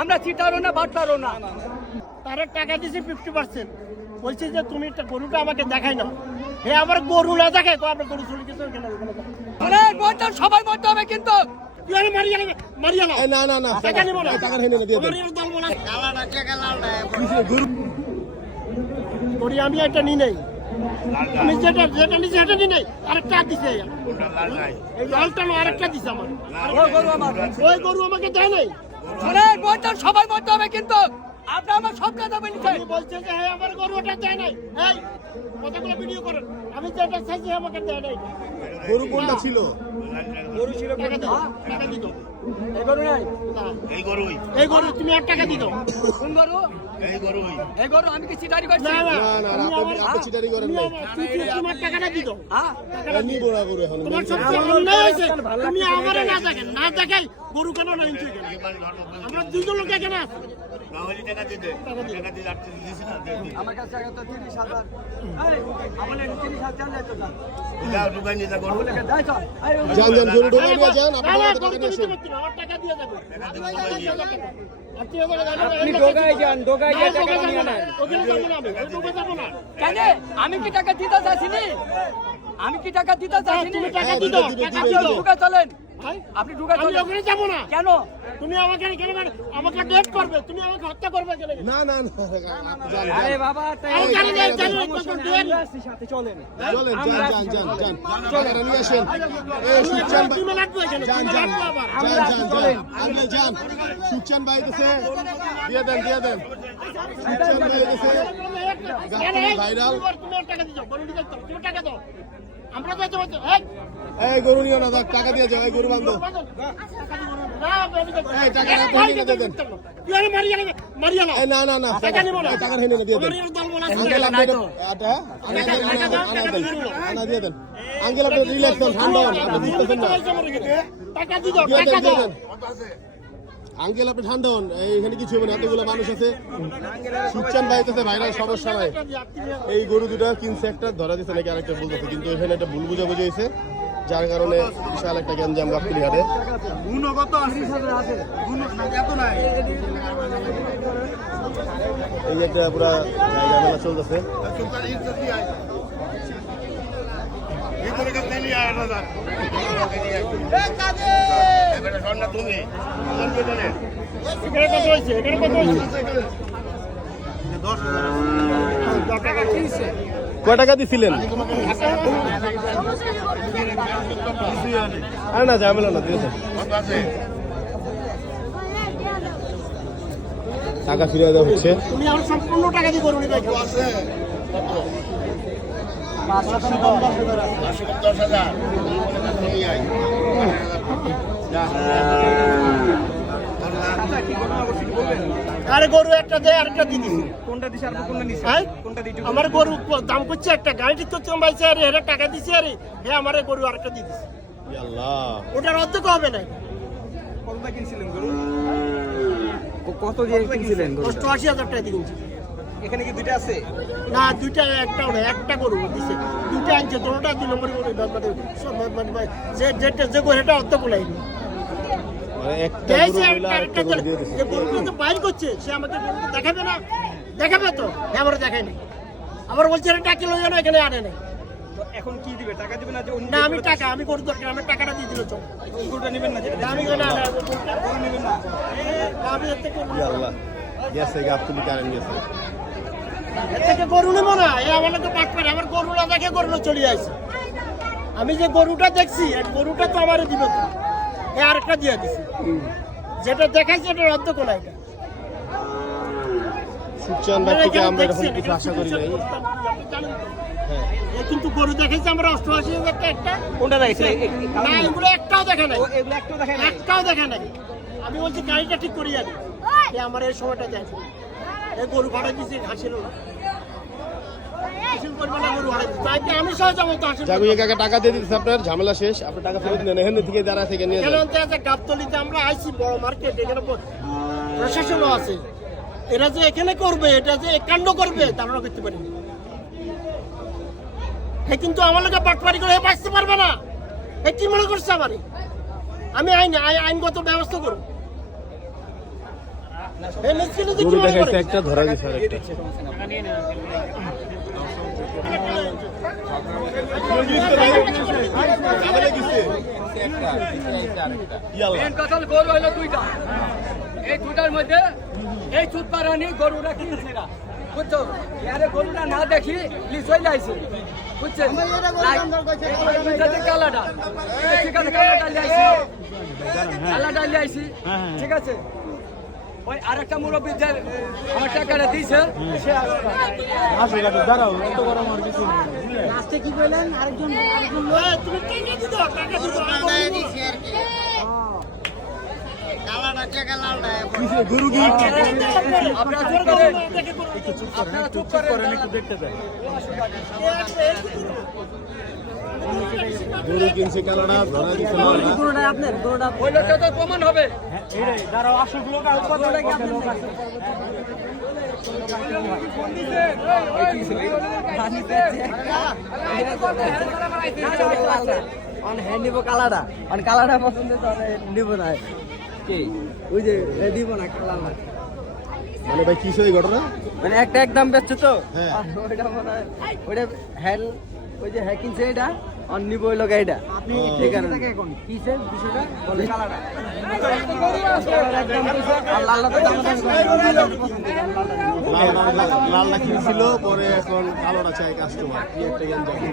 আমরা চিটারও না বাটপারও না। তার টাকা দিয়েছি 50%, বলছি যে তুমি গরুটা আমাকে দেখাই না। হে আমার গরু না দেখায় তো আমরা গরু চলে গেছে সবাই বলতে হবে কিন্তু আমি একটা নি নেই, আমি যেটা নিচ্ছি সেটা নি নেই, আরেকটা দিছে লালটা আরেকটা দিছে আমার, ওই গরু আমাকে দেয় নাই। সবাই বলতে হবে কিন্তু আপনার আমার সব কথা বলছেন। বলছে যে হ্যাঁ আমার গরু ওটা দেয় নাই, এই কতগুলো ভিডিও করেন, আমি যেটা চাইছি আমাকে দেয় নাই। গরু কোনটা ছিল? গরু ছিল টাকা দিত, এই গরু নাই, এই গরু তুমি 1 টাকা দিত। কোন গরু? এই গরু আমি কি চিটারি করছি? না না না না, আপনি চিটারি করেন নাই। তোমার টাকাটা দিত, হ্যাঁ নিব না গরু এখন। তোমার সবচেয়ে অন্যায় হয়েছে তুমি আমারে না দেখাই গরু কেন না ইনছে কেন? আমরা দুজন লোক এখানে আছি। আমার কাছে টাকা তো 30,000। এই আমাদের 30,000 লেতো না। যান যান, গরু ঢোকা নিয়ে যান, না, আপনার না, টাকা গরু নিয়ে তুমি আসেন। দিতে পারছো না, আমার টাকা দিয়ে যাবে। আপনি ঢোকায় যান, ঢোকায় গিয়ে টাকা নিয়ে নেন। ওখানে যাবো না আমি, ওখানে যাবো না। কেন? আমি কি টাকা দিতে চাইছিনি? আমি কি টাকা দিতে চাইছিনি? তুমি টাকা হ্যাঁ, দিত, দিবে, টাকা দিবে, দিত। দিবে। ঢুকে চলেন, হ্যাঁ? আপনি ঢুকে আমি চলেন। ওখানে যাবো না। কেন? তুমি আমাকে কেন আমাকে ডেট করবে, তুমি আমাকে হত্যা করবে কেন? না না না, যান আরে যান। বাবা আমি জানি না, জানি না, কত দেন। সাথে চলেন। চলেন, যান যান যান যান, টাকাটা নিয়ে আসেন। এই সুচান ভাই, তুমি লাগবে এখানে, যান তুমি যান লাগবে আবার। যান যান যান, আগে যান। সুচান ভাই দিছে, দিয়ে দেন দিয়ে দেন। সুচান ভাই দিছে, গাছতলি ভাইরাল। তুমি টাকা দিছো, গরু দিছো, তুমি টাকা দাও। আমরা যাইতে পারছি, এই এই গরু নিও না, টাকা দিয়ে যাও, এই গরু বান্ধব। এই টাকাটা আপনি নিয়ে দিয়ে দেন। এই না না না, টাকা নিয়ে দিয়ে দেন। আঙ্কেল আপনি এটা আনা দিয়ে দেন। আঙ্কেল আপনি রিল্যাক্স হন, ঠান্ডা হন, আপনি বুঝতেছেন না। দিয়ে দেন দিয়ে দেন। আঙ্কেল আপনি ঠান্ডা হন, এইখানে কিছু হবে না, এতগুলো মানুষ আছে। সুচান ভাই তো ভাইরাল, সমস্যা নাই। এই গরু দুটা কিনছে, একটা ধরা দিচ্ছে নাকি আরেকটা বলতেছে, কিন্তু এখানে একটা ভুল বুঝাবুঝি হয়েছে, যার কারণে বিশাল একটা গ্যাঞ্জাম গাবতলী হাটে। এই একটা পুরা জায়গা মেলা চলতেছে। কয় টাকা দিছিলেন? আরে না, ঝামেলা না, দিয়েছে টাকা ফিরিয়ে দেওয়া হচ্ছে। তুমি আমার সম্পূর্ণ টাকা দিয়ে গরু নিবে। আরে গরু একটা দেয়, আরেকটা দিয়ে দিছি। কোনটা দিছে আপনি কোনটা নিছেন? হ্যাঁ? কোনটা দিতে? আমার গরু দাম করছে একটা, গাড়ি করতে পাইছে, আরে এরা টাকা দিছে, আরে হে আমার গরু আরেকটা দিয়ে দিছে। আল্লাহ, ওটার অর্ধেক হবে না। কতটা কিনছিলেন গরু? কত দিয়ে কিনছিলেন গরু? 88,000 টাকা দিয়ে কিনছি। এখানে কি দুইটা আছে? না, দুইটা, একটাও না, একটা গরু দিছে, দুইটা আনছে, দুটোটা 2 নম্বর গরু। যে গরুটা অর্ধ বলাইনি, মানে একটা গরু হইলা আরেকটা গরু দিয়ে দিছে। যে গরুটা তো বাইর করছে, সে আমাকে গরুটা দেখাবে না, দেখাবে তো, আমার দেখায় না। আবার বলছে এটা কিলো যেন এখানে আনে না। তো এখন কি দিবে? টাকা দিবে না? যে অন্য না, আমি টাকা, আমি গরু দরকার, আমি টাকাটা দিয়ে দিল চল। ওই গরুটা নেবেন না? যেটা আমি দিচ্ছি? না, গরু নেবেন না? আমি এর থেকে আল্লাহ, গেছে গাবতলী কারেন্ট গেছে। গরু নেবো না, এ আমার তো পাট পারে, আমার গরু না দেখে গরু চলে আসছে। আমি যে গরুটা দেখছি, গরুটা তো আমারে দিবে তো, এ আরেকটা দিয়ে দিছি, যেটা দেখাইছে এটা রদ্দ কোনা। এটা সুচান ভাই থেকে আমরা এরকম কিছু আশা করি নাই। কিন্তু গরু দেখাইছে আমরা 88,000 টাকা একটা। কোনটা দেখছে? না, এগুলো একটাও দেখা নাই, এগুলো একটু দেখেন। একটাও দেখা নাই। আমি বলছি গাড়িটা ঠিক করি আগে, আমার এই সময়টা দেখে এই গরু ভাড়া দিয়েছি, হাসিল না। আমি সহ যাবো তো, জাগুইয়ে কাকা টাকা দিয়ে দিচ্ছে, আপনার ঝামেলা শেষ, আপনি টাকা ফেরত নেন, এখান থেকে দাঁড়া থেকে নিয়ে যান। গাবতলিতে আমরা আইছি, বড় মার্কেট, এখানে প্রশাসনও আছে। এরা যে এখানে করবে, এটা যে কাণ্ড করবে, তারা করতে পারি। কিন্তু আমার লোকে পাটপাড়ি করে বাঁচতে পারবে না। কি মনে করছে আমারে? আমি আইনগত ব্যবস্থা করব। এই মিছিল যে কি গরু মনে দেখাইছে করে? একটা ধরা গেছে আরেকটা মেন কথা হলো গরু হলো দুইটা, এই দুটার মধ্যে এই চুতপারানি গরুরা কিনছে না, বুঝছো? আরে গরুটা না দেখি লিচই লাইছে, বুঝছেন? এইটাতে কালাটা, ঠিক আছে, কালাটা লাইছি, কালাটা লাইছি, ঠিক আছে। ওই আরেকটা মুরব্বী যে আমার টাকাটা দিয়েছে সে লাস্টে কি কইলেন আরেকজন তুমি টাকা দিছো টাকা দিছো গরু কি আপনারা চুপ করেন, আপনারা চুপ করেন একটু দেখতে দেন। গরু কিনছে কালাটা ধরা গেছে না ওই লোকটা তো প্রমাণ হবে। কালাটা পছন্দ নিব না কি ওই যে দিব না কালার মানে ভাই কিসের এই ঘটনা মানে একটা একদম বেচছো তো হ্যাঁ। আর ওইটা মনে হয় ওইটা হ্যাল ওই যে হ্যাকিং সে এটা আর নিব ওই লোক এটা এই কারণে কিসের বিষয়টা বলে কালারটা একদম আর লালটা তো লাল লাখি ছিল পরে এখন কালোটা চাই কাস্টমার কি একটা জ্ঞান জানি